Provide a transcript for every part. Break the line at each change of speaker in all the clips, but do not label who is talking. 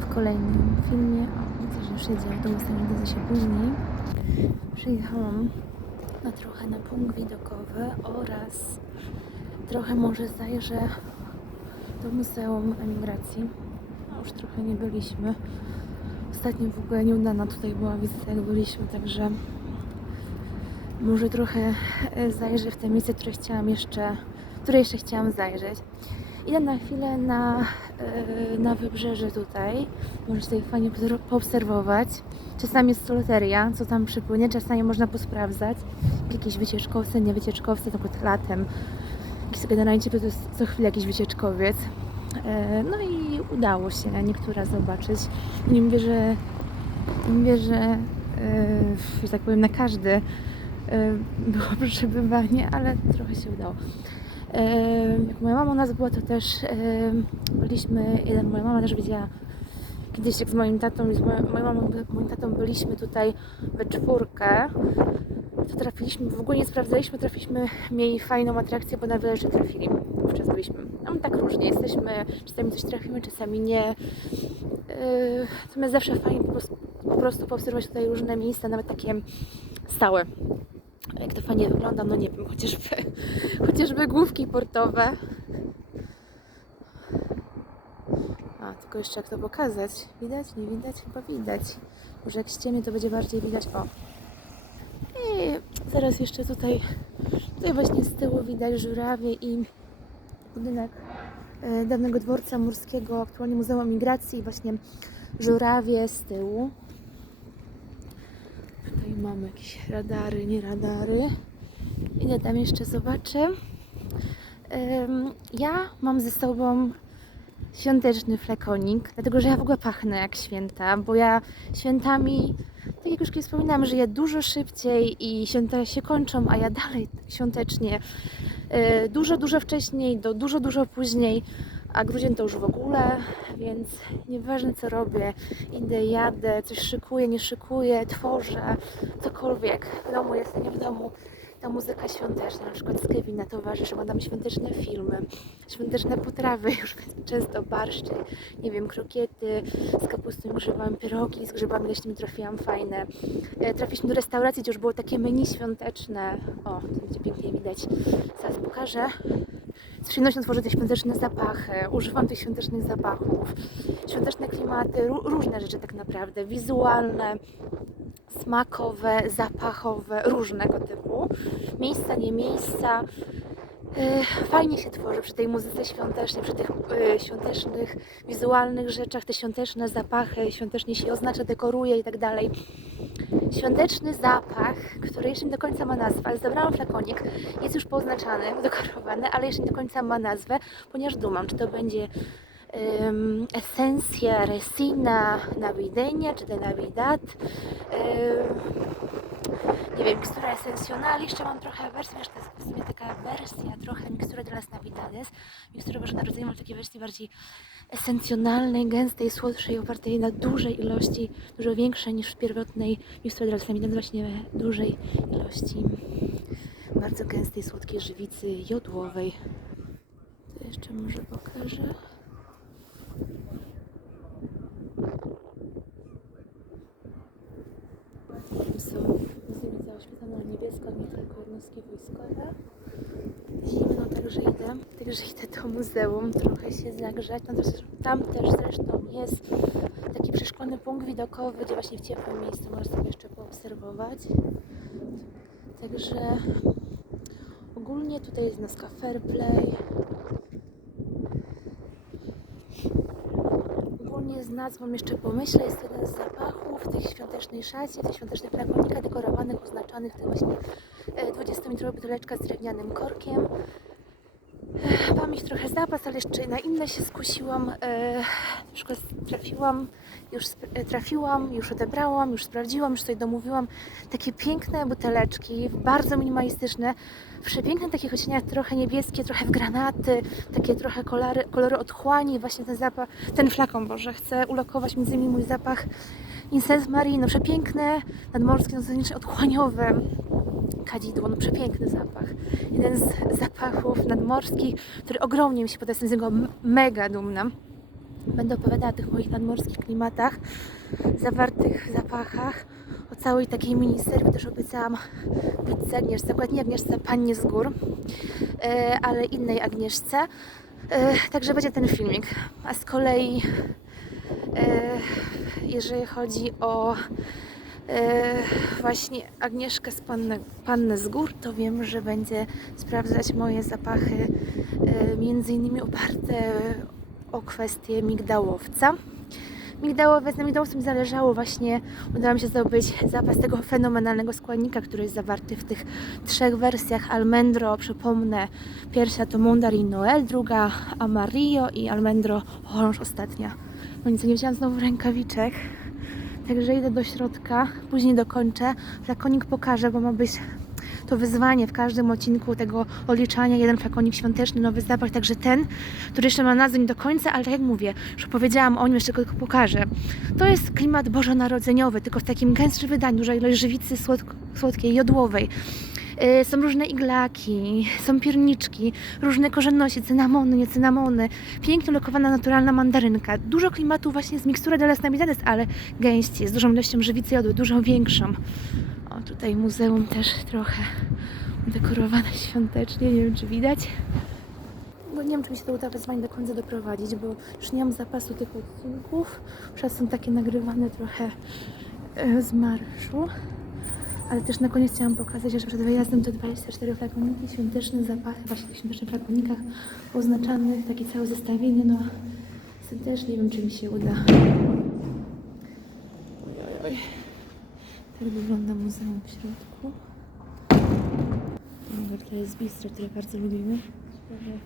W kolejnym filmie. O, widzę, że już jedzie autobus, ale widzę się później. Przyjechałam na trochę na punkt widokowy oraz trochę może zajrzę do Muzeum Emigracji. Już trochę nie byliśmy. Ostatnio w ogóle nieudana tutaj była wizyta, jak byliśmy, także może trochę e, zajrzę w te miejsce, które chciałam jeszcze, które jeszcze chciałam zajrzeć. Idę na chwilę na, e, na wybrzeże tutaj. Możecie tutaj fajnie poobserwować. Czasami jest loteria, co tam przypłynie, czasami można posprawdzać. Jakieś wycieczkowce, nie wycieczkowce, na przykład latem. Jakiś generalnie to jest co chwilę jakiś wycieczkowiec. E, No i udało się niektóra zobaczyć. Nie mówię, że, nie mówię, że e, że tak powiem na każdy było przebywanie, ale trochę się udało. E, Jak moja mama u nas była, to też e, byliśmy, jeden moja mama też widziała kiedyś jak z moim tatą z moją, mamą, moim tatą byliśmy tutaj we czwórkę, to trafiliśmy, w ogóle nie sprawdzaliśmy, trafiliśmy, mieli fajną atrakcję, bo na wiele rzeczy trafili. Wówczas byliśmy. No tak różnie, jesteśmy, czasami coś trafimy, czasami nie. Yy, Natomiast zawsze fajnie po prostu, po prostu poobserwować tutaj różne miejsca, nawet takie stałe. Jak to fajnie wygląda, no nie wiem, chociażby, chociażby główki portowe. A, tylko jeszcze jak to pokazać? Widać? Nie widać? Chyba widać. Może jak ściemnie, to będzie bardziej widać. O. I zaraz jeszcze tutaj, tutaj właśnie z tyłu widać żurawie i budynek e, dawnego dworca morskiego, aktualnie Muzeum Emigracji i właśnie żurawie z tyłu. Tutaj mamy jakieś radary, nie radary. Idę tam jeszcze zobaczę. Ja mam ze sobą świąteczny flakonik, dlatego że ja w ogóle pachnę jak święta, bo ja świętami, tak jak już kiedyś wspominałam, żyję dużo szybciej i święta się kończą, a ja dalej tak świątecznie, e, dużo, dużo wcześniej, do dużo, dużo później, a grudzień to już w ogóle, więc nieważne co robię, idę, jadę, coś szykuję, nie szykuję, tworzę, cokolwiek, w domu jestem, nie w domu, ta muzyka świąteczna, na przykład z Kevina towarzyszy, oglądam świąteczne filmy, świąteczne potrawy, już często barszczy, nie wiem, krokiety z kapustą i grzybami, pierogi z grzybami leśnymi trafiłam fajne. E, Trafiliśmy do restauracji, gdzie już było takie menu świąteczne. O, to będzie pięknie widać. Zaraz pokażę. Z przyjemnością tworzę te świąteczne zapachy, używam tych świątecznych zapachów, świąteczne klimaty, ró- różne rzeczy tak naprawdę, wizualne, smakowe, zapachowe, różnego typu. Miejsca, nie miejsca. Yy, Fajnie się tworzy przy tej muzyce świątecznej, przy tych yy, świątecznych, wizualnych rzeczach, te świąteczne zapachy, świątecznie się oznacza, dekoruje i tak dalej. Świąteczny zapach, który jeszcze nie do końca ma nazwę, ale zabrałam flakonik, jest już poznaczany, dekorowany, ale jeszcze nie do końca ma nazwę, ponieważ dumam, czy to będzie esencja resina navideña, czy de navidad. Nie wiem, mikstura esencjonal, jeszcze mam trochę wersji, wiesz, to jest w sumie taka wersja, trochę mikstura de las navidades. Mikstura Boże Narodzenia mam takie wersji bardziej esencjonalnej, gęstej, słodszej, opartej na dużej ilości, dużo większej niż w pierwotnej miksturze de las navidades, właśnie dużej ilości bardzo gęstej, słodkiej żywicy jodłowej. To jeszcze może pokażę. Są muzyki zaoświetlone na niebiesko, nie tylko jednostki wojskowe. Zimno, także idę, także idę do muzeum trochę się zagrzać. No tam też zresztą jest taki przeszklony punkt widokowy, gdzie właśnie w ciepłym miejscu można sobie jeszcze poobserwować. Także ogólnie tutaj jest noska fair. Ogólnie z nazwą jeszcze pomyślę, jest jeden z zapachów tych świątecznej szacie, tych świątecznych flakonika dekorowanych, oznaczonych tym właśnie e, 20-litrowa buteleczka z drewnianym korkiem. E, Mam ich trochę zapas, ale jeszcze na inne się skusiłam. E, na przykład trafiłam, już e, trafiłam, już odebrałam, już sprawdziłam, już sobie domówiłam. Takie piękne buteleczki, bardzo minimalistyczne, w przepięknych takich odcieniach, trochę niebieskie, trochę w granaty, takie trochę kolory, kolory otchłani, właśnie ten zapach, ten flakon, Boże, chcę ulokować między innymi mój zapach Incense Marino, przepiękne, nadmorskie, no otchłaniowe kadzidło, no przepiękny zapach. Jeden z zapachów nadmorskich, który ogromnie mi się podoba, jestem z niego mega dumna. Będę opowiadała o tych moich nadmorskich klimatach, zawartych w zapachach, całej takiej miniserii, też obiecałam pizzę Agnieszce, akurat nie Agnieszce, Pannie z gór, e, ale innej Agnieszce. E, Także będzie ten filmik. A z kolei, e, jeżeli chodzi o właśnie Agnieszkę z Panny, Pannę z gór, to wiem, że będzie sprawdzać moje zapachy, między innymi oparte o kwestię migdałowca. Migdałowiec, na migdałowcu mi zależało. Właśnie, udało mi się zdobyć zapas tego fenomenalnego składnika, który jest zawarty w tych trzech wersjach. Almendro, przypomnę, pierwsza to Mondarin Noel, druga Amarillo i Almendro Orange ostatnia. No nic, nie wzięłam znowu rękawiczek, także idę do środka, później dokończę, flakonik pokażę, bo ma być to wyzwanie w każdym odcinku tego odliczania, jeden flakonik świąteczny, nowy zapach, także ten, który jeszcze ma nazwę nie do końca, ale tak jak mówię, już powiedziałam o nim, jeszcze tylko pokażę. To jest klimat bożonarodzeniowy, tylko w takim gęstszym wydaniu, duża ilość żywicy słodk- słodkiej, jodłowej. Yy, Są różne iglaki, są pierniczki, różne korzenności, cynamony, nie cynamony, pięknie lokowana naturalna mandarynka. Dużo klimatu właśnie z mikstura de las ale gęściej, z dużą ilością żywicy jodły, dużo większą. O, tutaj muzeum też trochę dekorowane świątecznie, nie wiem czy widać. Bo nie wiem, czy mi się to uda wyzwanie do końca doprowadzić, bo już nie mam zapasu tych odcinków. Przez są takie nagrywane trochę e, z marszu. Ale też na koniec chciałam pokazać, że przed wyjazdem te 24 flakoniki, świąteczne zapachy, właśnie w świątecznych flakonikach oznaczanych, takie całe zestawienie, no nie wiem, czy mi się uda. Tak wygląda muzeum w środku. To jest bistro, które bardzo lubimy.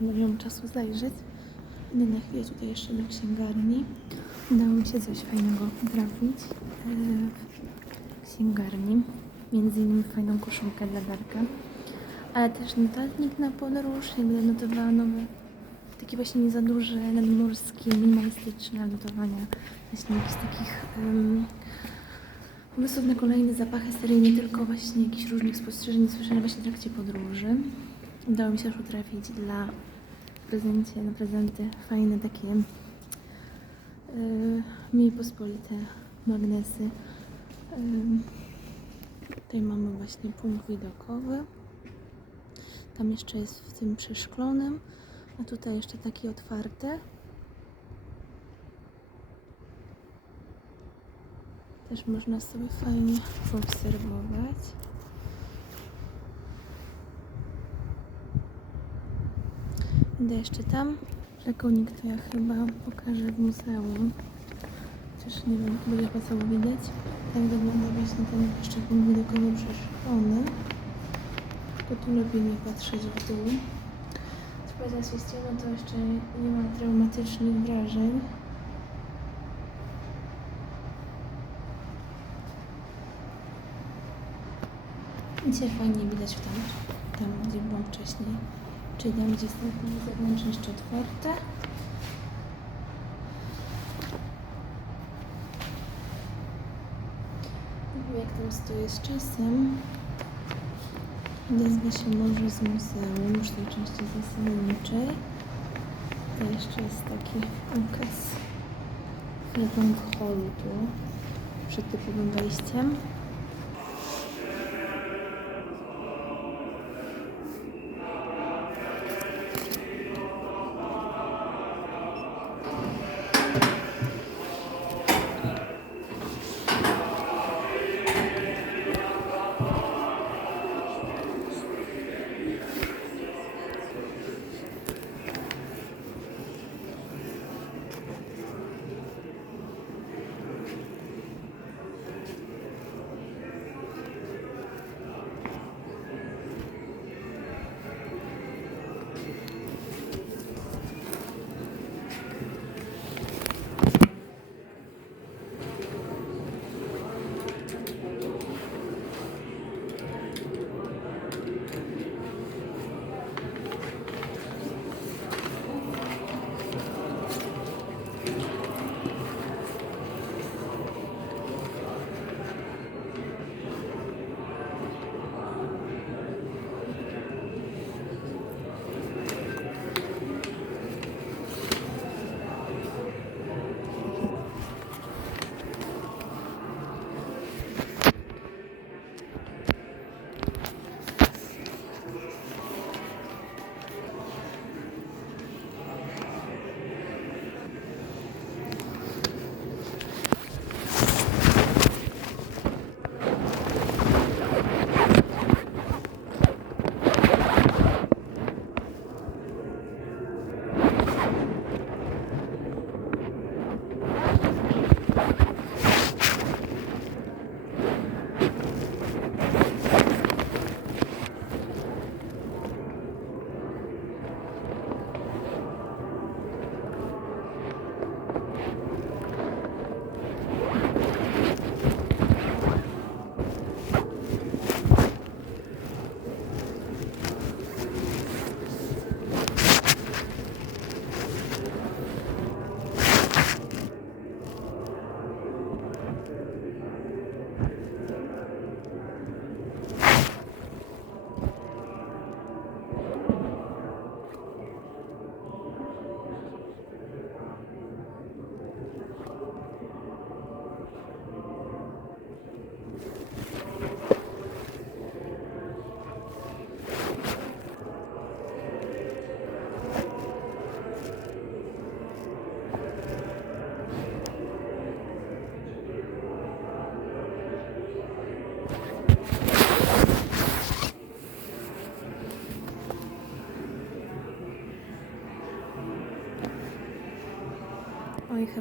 Nie miałam czasu zajrzeć. Idę na chwilę tutaj jeszcze do księgarni. Udało mi się coś fajnego trafić e, w księgarni. Między innymi fajną koszulkę dla Darka. Ale też notatnik na podróż. Ja będę notowała nowe, takie właśnie nie za duże, nadmorskie, minimalistyczne notowania. Właśnie jakichś takich um, pomysłów na kolejne zapachy nie tylko właśnie jakichś różnych spostrzeżeń słyszenia właśnie w trakcie podróży. Udało mi się też trafić dla prezencie, na prezenty fajne takie yy, mniej pospolite magnesy. Yy, tutaj mamy właśnie punkt widokowy. Tam jeszcze jest w tym przeszklonym, a tutaj jeszcze takie otwarte. Też można sobie fajnie poobserwować. Idę jeszcze tam. Flakonik to ja chyba pokażę w muzeum. Chociaż nie wiem, będzie pasowo widać. Tak wygląda właśnie ten jeszcze punkt widokowy przeszklony. To tu lepiej nie patrzeć w dół. Co poza stwierdziono, to jeszcze nie ma traumatycznych wrażeń. Dzisiaj fajnie widać w tam, tam gdzie byłam wcześniej. Czyli tam gdzie są zewnętrzne jeszcze otwarte. Jak tam stoję z czasem. Odezwę się może z muzeum, już tej części zasadniczej. To jeszcze jest taki ukaz Fleetwood Hallu tu, przed typowym wejściem.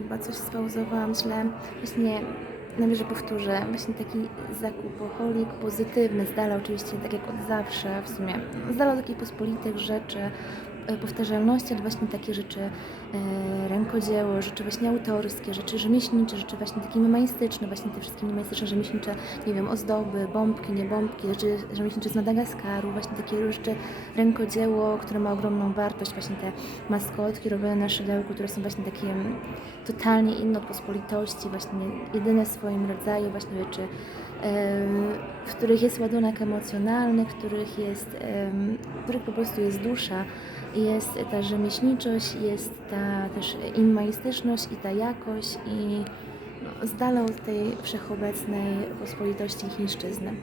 Chyba coś spauzowałam źle. Właśnie najwyżej powtórzę. Właśnie taki zakupoholik pozytywny, z dala oczywiście, tak jak od zawsze w sumie. Z dala od takich pospolitych rzeczy, powtarzalności, ale właśnie takie rzeczy e, rękodzieło, rzeczy właśnie autorskie, rzeczy rzemieślnicze, rzeczy właśnie takie minimalistyczne, właśnie te wszystkie minimalistyczne, rzemieślnicze, nie wiem, ozdoby, bombki, nie bombki, rzeczy rzemieślnicze z Madagaskaru, właśnie takie rzeczy rękodzieło, które ma ogromną wartość, właśnie te maskotki robione na szydełku, które są właśnie takie mm, totalnie inne od pospolitości, właśnie jedyne w swoim rodzaju, właśnie rzeczy, w których jest ładunek emocjonalny, w których jest, w których po prostu jest dusza, jest ta rzemieślniczość, jest ta też immaistyczność i ta jakość i no, z dala od tej wszechobecnej pospolitości chińszczyzny.